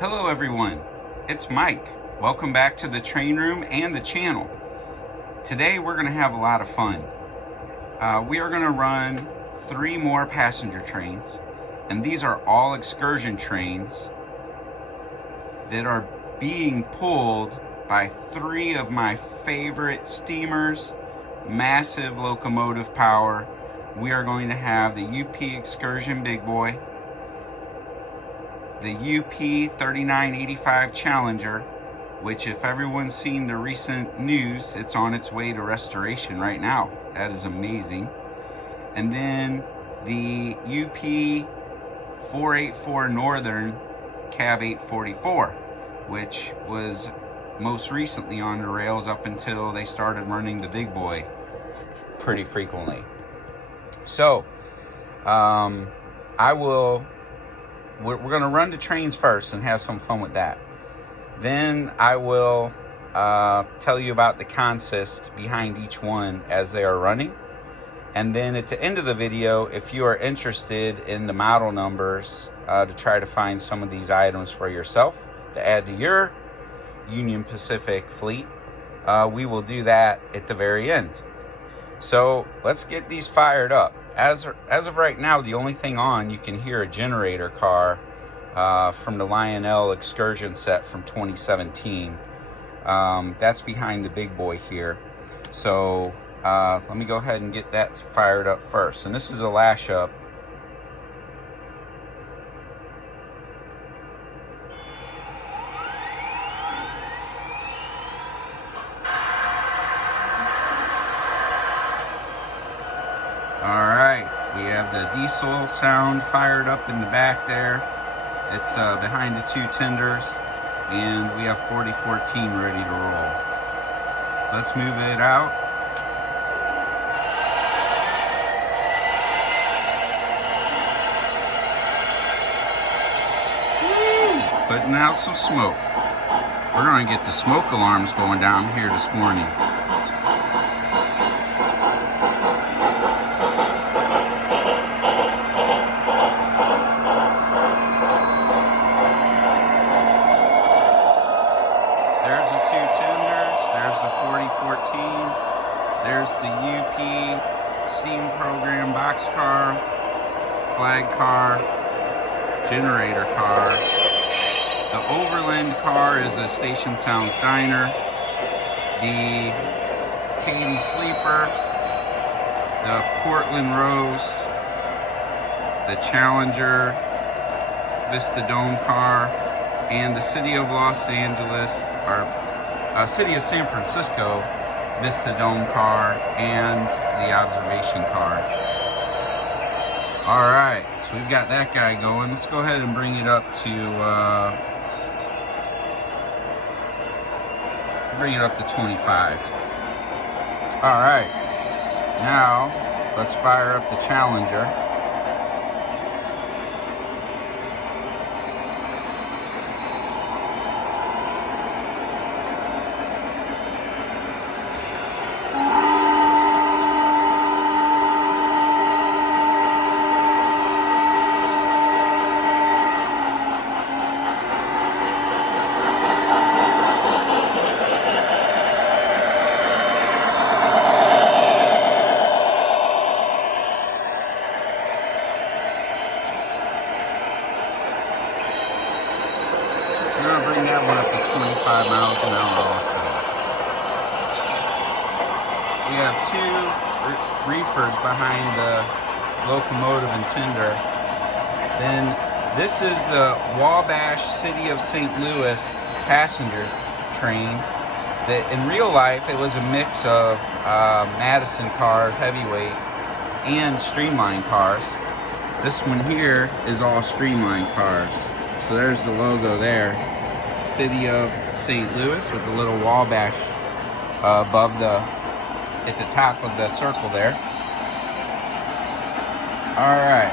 Hello everyone, it's Mike. Welcome back to the train room and the channel. Today we're going to have a lot of fun. We are going to run 3 more passenger trains, and these are all excursion trains that are being pulled by 3 of my favorite steamers, massive locomotive power. We are going to have the UP Excursion Big Boy, the UP 3985 Challenger, which if everyone's seen the recent news, it's on its way to restoration right now. That is amazing. And then the UP 484 Northern Cab 844, which was most recently on the rails up until they started running the Big Boy pretty frequently. So, we're going to run the trains first and have some fun with that. Then I will tell you about the consist behind each one as they are running. And then at the end of the video, if you are interested in the model numbers to try to find some of these items for yourself to add to your Union Pacific fleet, we will do that at the very end. So let's get these fired up. As of right now, the only thing on, you can hear a generator car from the Lionel Excursion set from 2017. That's behind the Big Boy here. So let me go ahead and get that fired up first. And this is a lash up. Alright, we have the diesel sound fired up in the back there. It's behind the 2 tenders, and we have 4014 ready to roll. So let's move it out. Woo! Putting out some smoke. We're going to get the smoke alarms going down here this morning. There's the 2 tenders, there's the 4014, there's the UP steam program boxcar, flag car, generator car. The Overland car is a Station Sounds Diner. The Katy Sleeper, the Portland Rose, the Challenger, Vista Dome car, and the City of Los Angeles, or City of San Francisco Vista Dome car, and the observation car. Alright, so we've got that guy going. Let's go ahead and bring it up to 25. Alright, now let's fire up the Challenger. We're going to bring that one up to 25 miles an hour also. We have 2 reefers behind the Locomotive and tender. Then this is the Wabash City of St. Louis passenger train that in real life it was a mix of Madison cars, heavyweight, and streamline cars. This one here is all streamline cars. So there's the logo there, City of St. Louis, with the little Wabash above at the top of the circle there. All right,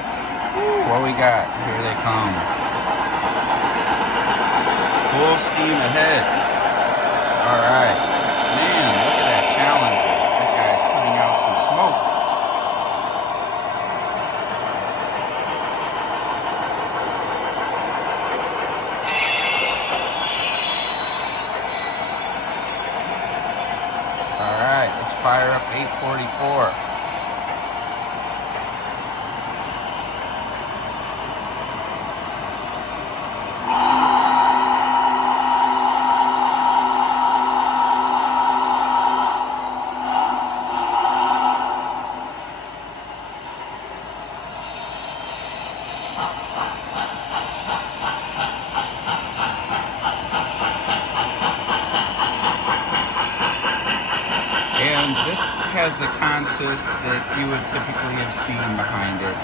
what we got? Here they come. Full steam ahead. All right, man, look at that Challenger. That guy's putting out some smoke. 844. And this has the consist that you would typically have seen behind it.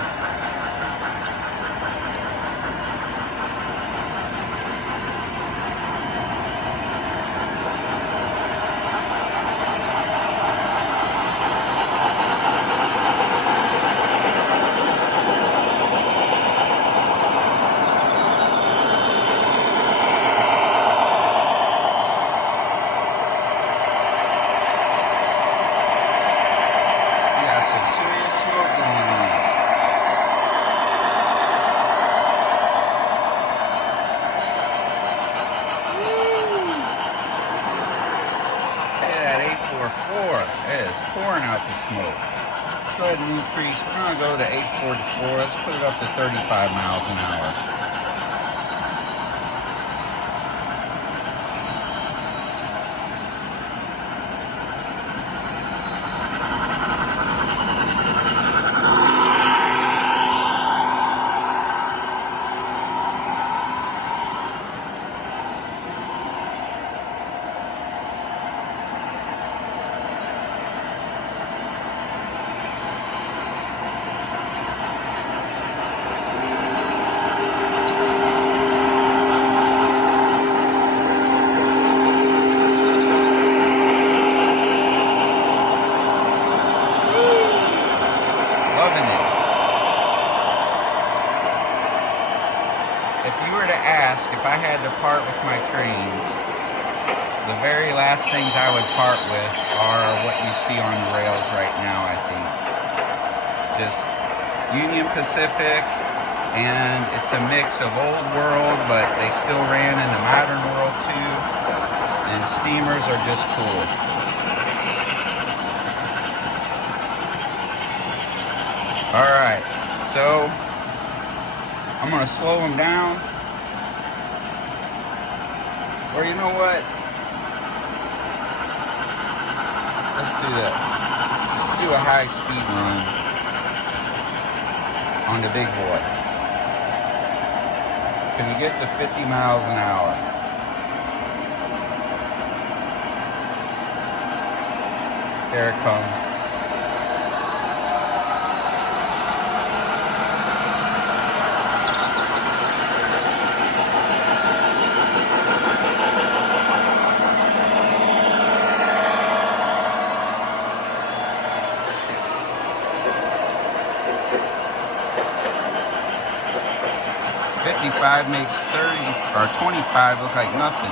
It is pouring out the smoke. Let's go ahead and increase. We're going to go to 844. Let's put it up to 35 miles an hour. If you were to ask if I had to part with my trains, the very last things I would part with are what you see on the rails right now, I think. Just Union Pacific, and it's a mix of old world, but they still ran in the modern world too, and steamers are just cool. Alright, so I'm going to slow them down. Or you know what? Let's do this. Let's do a high speed run on the big boy. Can we get to 50 miles an hour? There it comes. Makes 30 or 25 look like nothing.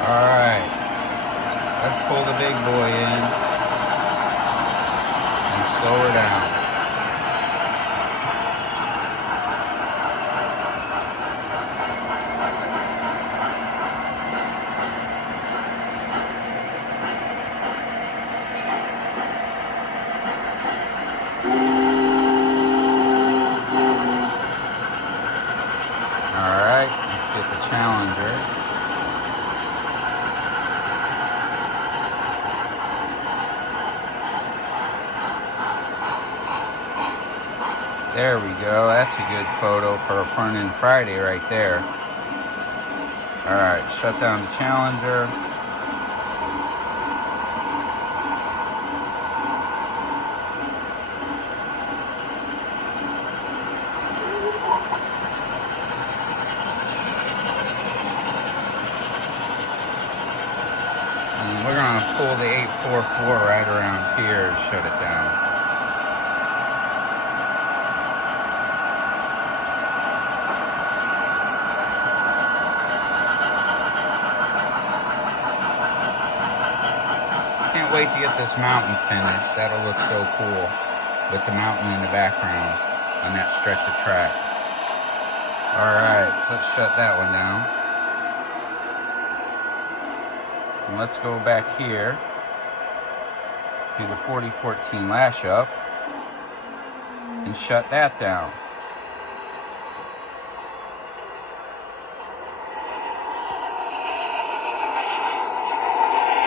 All right. Let's pull the big boy in and slow her down. All right, let's get the Challenger. There we go. That's a good photo for a front end Friday right there. Alright, shut down the Challenger. And we're going to pull the 844 right around here and shut it down. can't wait to get this mountain finished. That'll look so cool with the mountain in the background on that stretch of track. All right, so let's shut that one down. And let's go back here to the 4014 lash up and shut that down.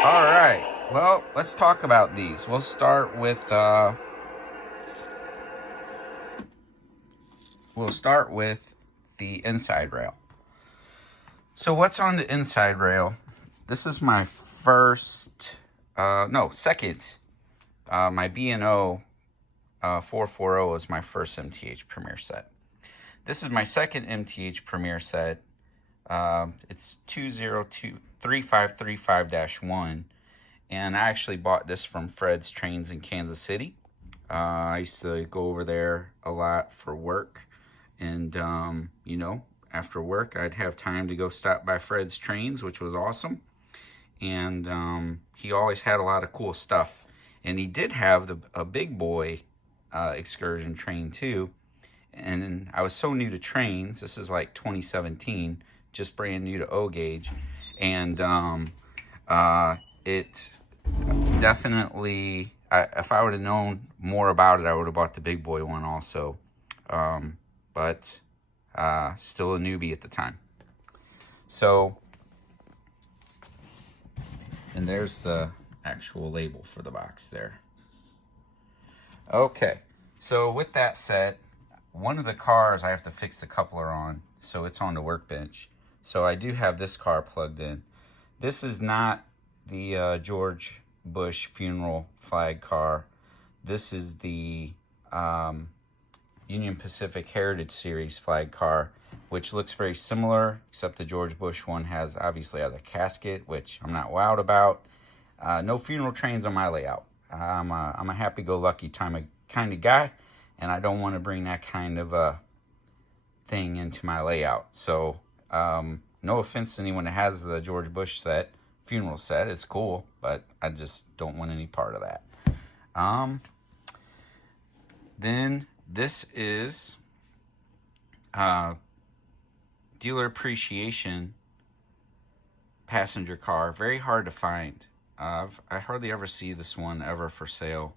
All right, well, let's talk about these. We'll start with the inside rail. So what's on the inside rail? This is my second. My B&O 440 is my first MTH Premier set. This is my second MTH Premier set. It's 2023535-1, and I actually bought this from Fred's Trains in Kansas City. I used to go over there a lot for work, and you know, after work I'd have time to go stop by Fred's Trains, which was awesome. And he always had a lot of cool stuff, and he did have a big boy Excursion train too. And I was so new to trains. This is like 2017, just brand new to O gauge, and it definitely, if I would have known more about it, I would have bought the big boy one also. But still a newbie at the time. So, and there's the actual label for the box there. Okay, so with that said, one of the cars I have to fix the coupler on, so it's on the workbench. So I do have this car plugged in. This is not the George Bush funeral flag car. This is the Union Pacific Heritage Series flag car, which looks very similar, except the George Bush one obviously has a casket, which I'm not wowed about. No funeral trains on my layout. I'm a happy-go-lucky kind of guy, and I don't want to bring that kind of a thing into my layout. So no offense to anyone that has the George Bush funeral set. It's cool, but I just don't want any part of that. Then this is dealer appreciation passenger car. Very hard to find. I hardly ever see this one ever for sale.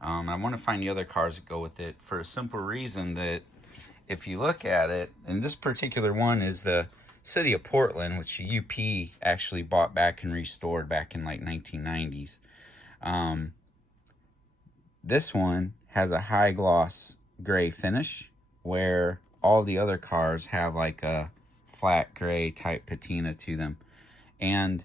I want to find the other cars that go with it for a simple reason that if you look at it, and this particular one is the City of Portland, which UP actually bought back and restored back in like 1990s. This one has a high gloss gray finish, where all the other cars have like a flat gray type patina to them, and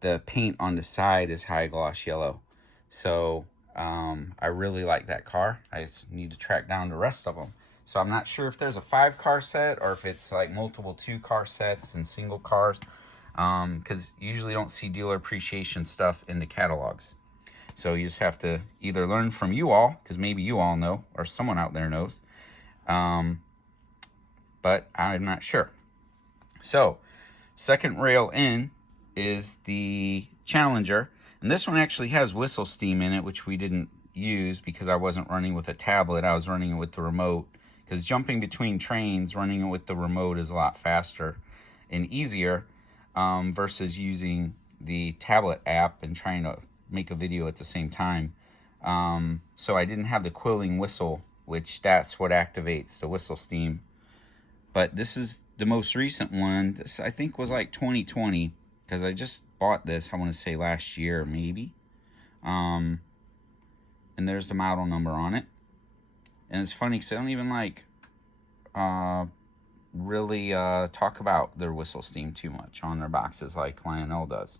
the paint on the side is high gloss yellow. So I really like that car. I just need to track down the rest of them. So I'm not sure if there's a 5-car set or if it's like multiple 2-car sets and single cars, because usually don't see dealer appreciation stuff in the catalogs. So you just have to either learn from you all, because maybe you all know, or someone out there knows, but I'm not sure. So second rail in is the Challenger, and this one actually has whistle steam in it, which we didn't use because I wasn't running with a tablet. I was running it with the remote, because jumping between trains, running it with the remote is a lot faster and easier versus using the tablet app and trying to make a video at the same time. So I didn't have the quilling whistle, which that's what activates the whistle steam. But this is the most recent one. This I think was like 2020, because I just bought this, I want to say last year maybe. And there's the model number on it. And it's funny because I don't even like really talk about their whistle steam too much on their boxes like Lionel does.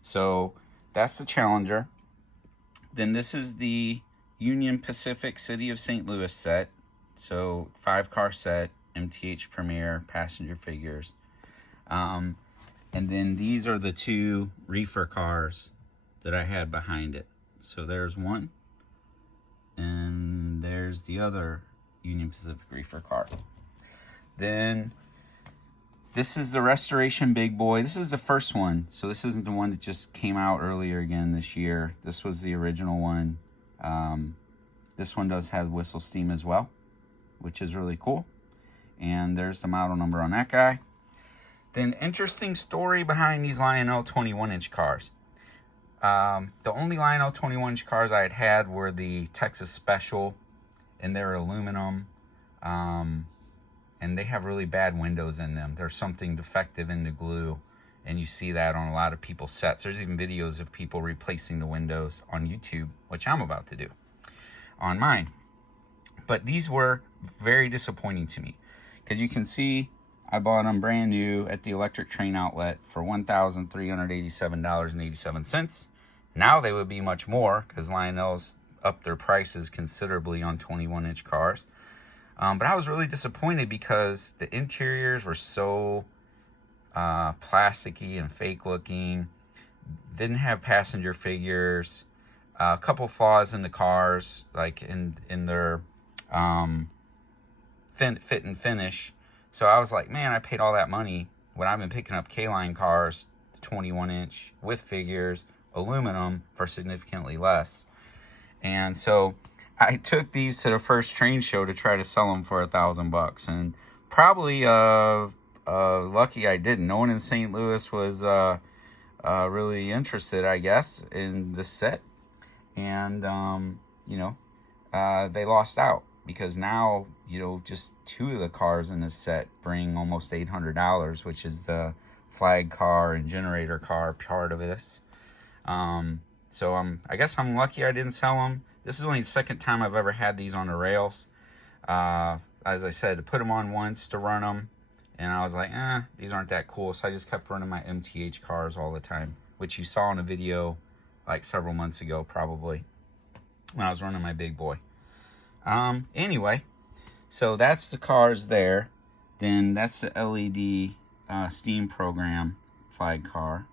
So that's the Challenger. Then this is the Union Pacific City of St. Louis set. So 5-car set, MTH Premier, passenger figures. And then these are the 2 reefer cars that I had behind it. So there's one, and there's the other Union Pacific reefer car. Then This is the Restoration Big Boy. This is the first one. So this isn't the one that just came out earlier again this year. This was the original one. This one does have whistle steam as well, which is really cool. And there's the model number on that guy. Then interesting story behind these Lionel 21-inch cars. The only Lionel 21-inch cars I had were the Texas Special, and they're aluminum. And they have really bad windows in them. There's something defective in the glue, and you see that on a lot of people's sets. There's even videos of people replacing the windows on YouTube, which I'm about to do on mine. But these were very disappointing to me, because you can see I bought them brand new at the electric train outlet for $1,387.87. Now they would be much more, because Lionel's upped their prices considerably on 21-inch cars. But I was really disappointed because the interiors were so plasticky and fake looking. Didn't have passenger figures. A couple flaws in the cars, like in their fit and finish. So I was like, man, I paid all that money when I've been picking up K-Line cars, 21-inch with figures, aluminum, for significantly less. And so I took these to the first train show to try to sell them for $1,000, and probably lucky I didn't. No one in St. Louis was really interested, I guess, in this set, and you know, they lost out, because now, you know, just two of the cars in this set bring almost $800, which is the flag car and generator car part of this. So I guess I'm lucky I didn't sell them. This is only the second time I've ever had these on the rails. As I said, to put them on once to run them, and I was like, these aren't that cool. So I just kept running my MTH cars all the time, which you saw in a video like several months ago, probably, when I was running my big boy. Anyway, so that's the cars there. Then that's the LED steam program flag car.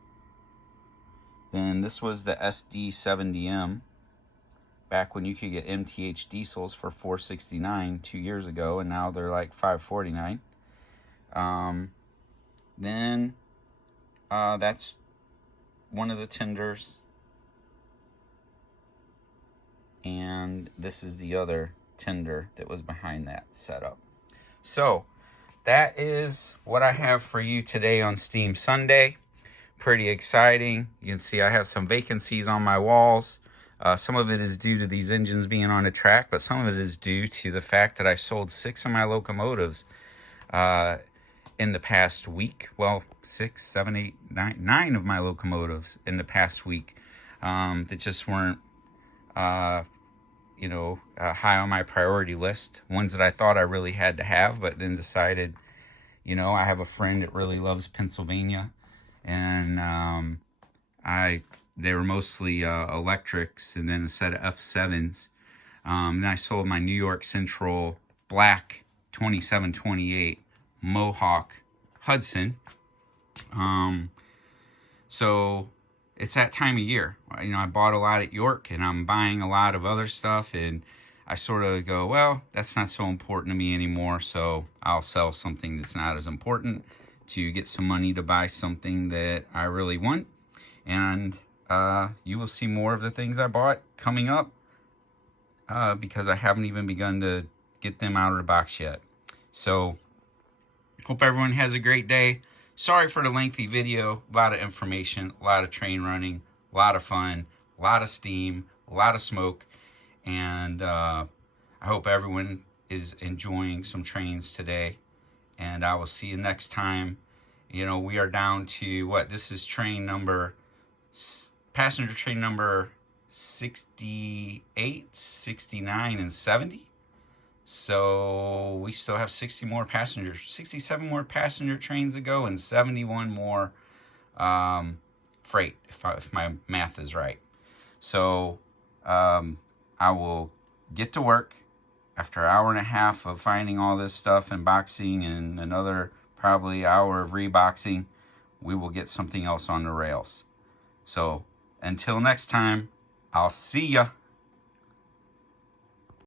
Then this was the SD70M. Back when you could get MTH diesels for $469 2 years ago, and now they're like $549. Then that's one of the tenders, and this is the other tender that was behind that setup. So that is what I have for you today on Steam Sunday. Pretty exciting. You can see I have some vacancies on my walls. Some of it is due to these engines being on the track, but some of it is due to the fact that I sold 6 of my locomotives in the past week. Well, 6, 7, 8, 9 of my locomotives in the past week that just weren't, high on my priority list. Ones that I thought I really had to have, but then decided, I have a friend that really loves Pennsylvania, and they were mostly electrics, and then a set of F7s. Then I sold my New York Central Black 2728 Mohawk Hudson. So it's that time of year. I bought a lot at York, and I'm buying a lot of other stuff, and I sort of go, well, that's not so important to me anymore, so I'll sell something that's not as important to get some money to buy something that I really want. And you will see more of the things I bought coming up, because I haven't even begun to get them out of the box yet. So hope everyone has a great day. Sorry for the lengthy video. A lot of information, a lot of train running, a lot of fun, a lot of steam, a lot of smoke, and I hope everyone is enjoying some trains today, and I will see you next time. We are down to what? This is train number, passenger train number 68, 69, and 70. So we still have 67 more passenger trains to go, and 71 more freight, if my math is right. So I will get to work after an hour and a half of finding all this stuff and boxing, and another probably hour of reboxing. We will get something else on the rails. So until next time, I'll see ya.